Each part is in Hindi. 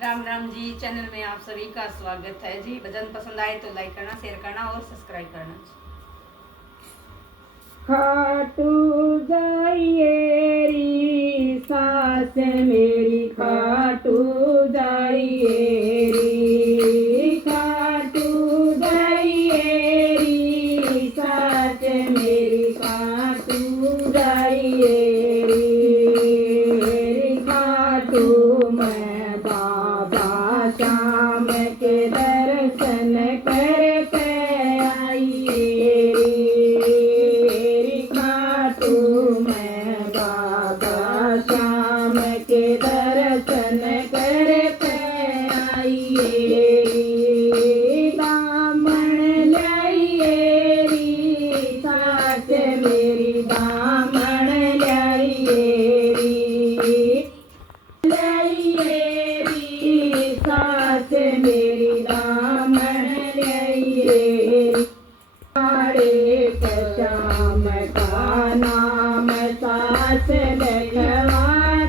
राम राम जी। चैनल में आप सभी का स्वागत है जी। भजन पसंद आए तो लाइक करना, शेयर करना और सब्सक्राइब करना। खाटू जाइए री सास मेरी, खाटू जाइए री, खाटू जाइए री सास मेरी, खाटू जाइए री, खाटू मैं बाबा श्याम के दर्शन करके आइए री, खाटू मैं बाबा श्याम के दर्शन करके आइए री, दामन लाइए री सास मेरी, दामन लाइए री, लाइए री सास मेरी, दामन लाइए रे, श्याम का नाम सास लखवा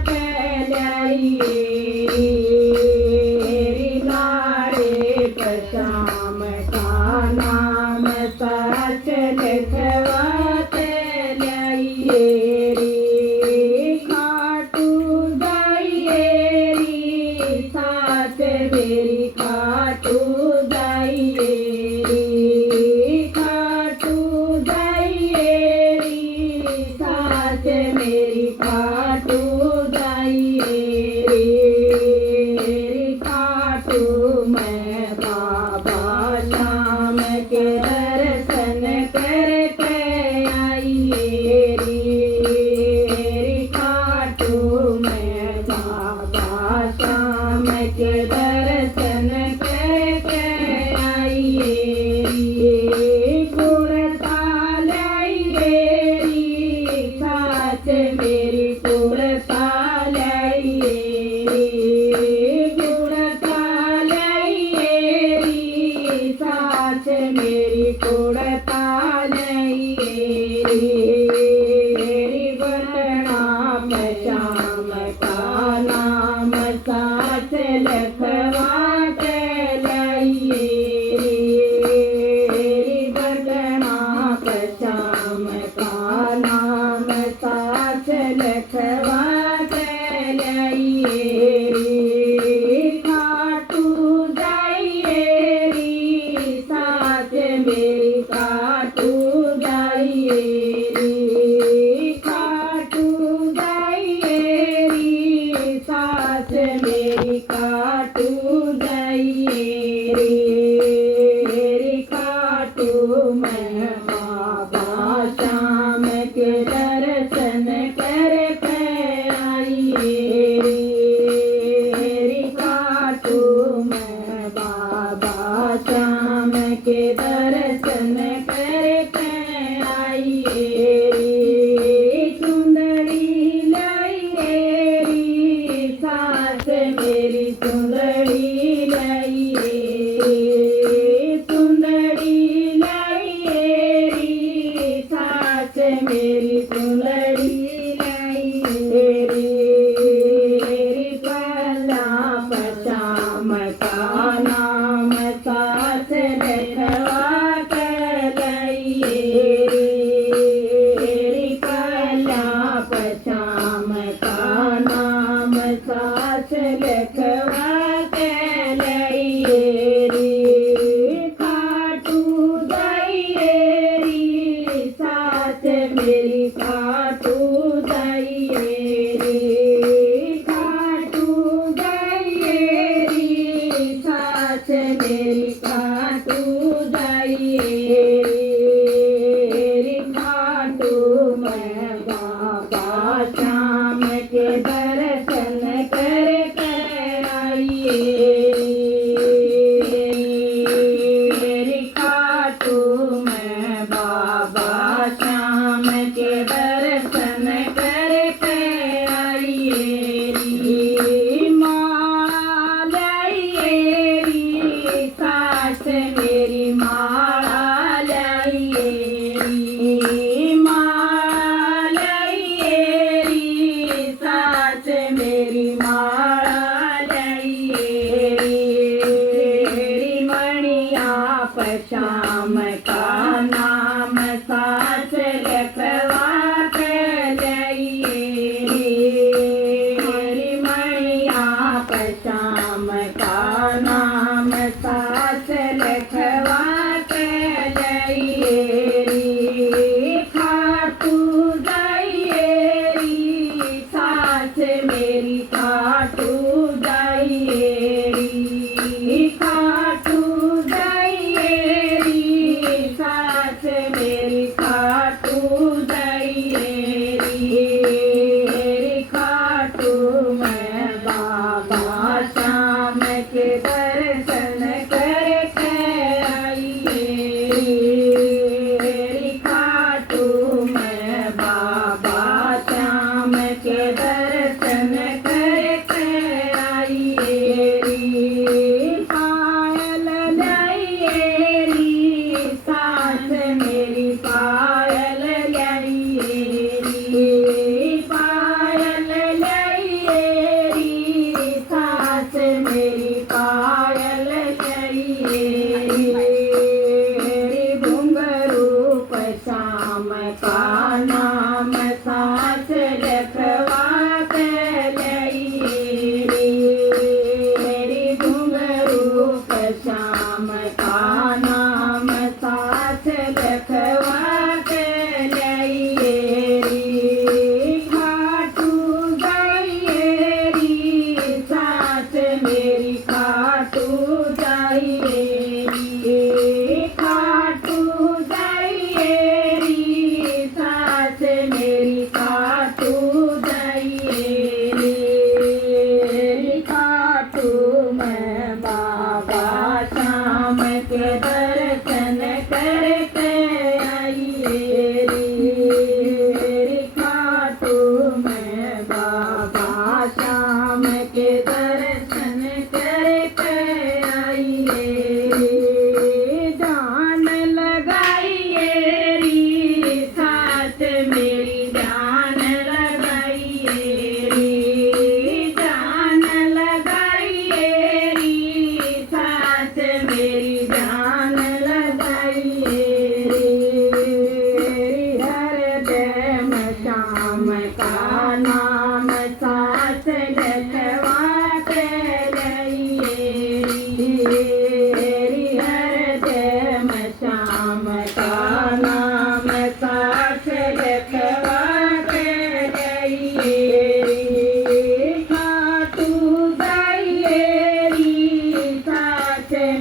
के लाइए री, लाड़े श्याम का नाम सास लखवा के लाइए री, खाटू जाइए री सास मेरी, खाटू जाइए री, खाटू जाइए री सास मेरी, खाटू जाइए री, खाटू मैं बाबा श्याम के दर्शन करके आइए री, खाटू मैं बाबा श्याम के दर्शन करके आइए री, गुणता लाइए री सास मेरी, गुणता लाइए री, गुणता लाइए री सास मेरी, गुणता लाइए री, बटना श्याम का नाम सास लखवा के लाइए री, बटना श्याम का नाम सास लखवा के लाइए री, खाटू जाइए री सास मेरी, खाटू जाइए री, खाटू जाइए री सास मेरी, खाटू जाइए री, खाटू मैं बाबा श्याम के दर्शन करके आइए री, खाटू मैं बाबा श्याम के दर्शन करके आइए री, सुंदरी लाइए री सास मेरी, सुंदरी लाइए री, सुंदरी लाइए री सास मेरी, सुंदरी लाइए री, पल्ला श्याम का नाम सास लखवा के लाइए री, पल्ला श्याम का नाम सास लखवा के लाइए री, खाटू जाइए री सास मेरी, खाटू जाइए री, खाटू जाइए री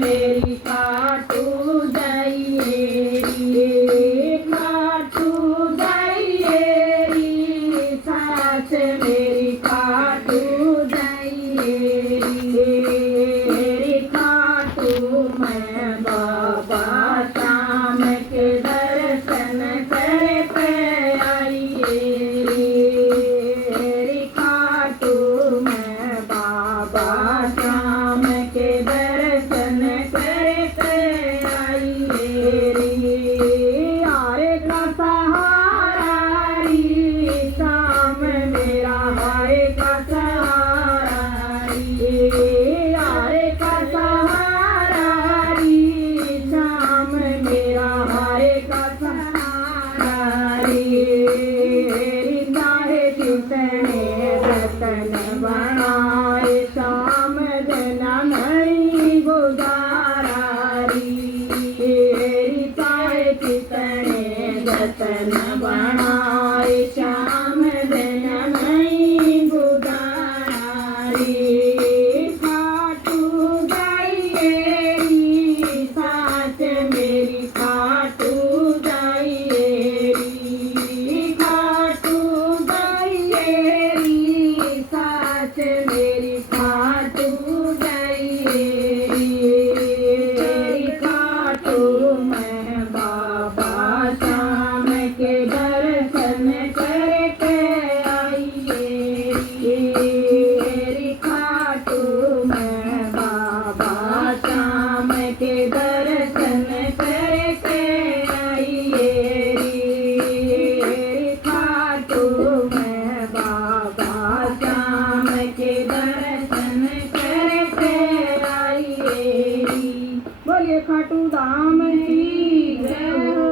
मेरी खाटू जाइए रे, खाटू जाइए रे, सास मेरी खाटू जाइए रे, खाटू मैं बाबा शाम के दर्शन करके आइए रे, खाटू मैं बाबा शाम के दर्शन करके आइए रे, आरे का सहारा रे, शाम मेरा हारे का सहारा रे, आरे का सहारा रे, शाम मेरा हारे का सहारा रे, चाहे कितने रतन बनाए शाम जना नहीं गुजारा रे, चाहे कितने रतन बनाए शाम जना नहीं गुजारा रे, खाटू जाइए रे, सास मेरी खाटू जाइए रे, खाटू जाइए रे, सास मेरी खाटू जाइए रे, खाटू मैं बाबा शाम के दर्शन करके आइए रे, खाटू मैं बाबा शाम के दर्शन करके आइए रे, खाटू मैं बाबा शाम के दर्शन करके आइए रे। बोलिए खाटू धाम की जय हो।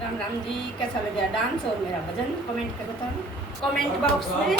राम राम जी, कैसा लगा डांस और मेरा भजन कमेंट कर बताना कमेंट बॉक्स में।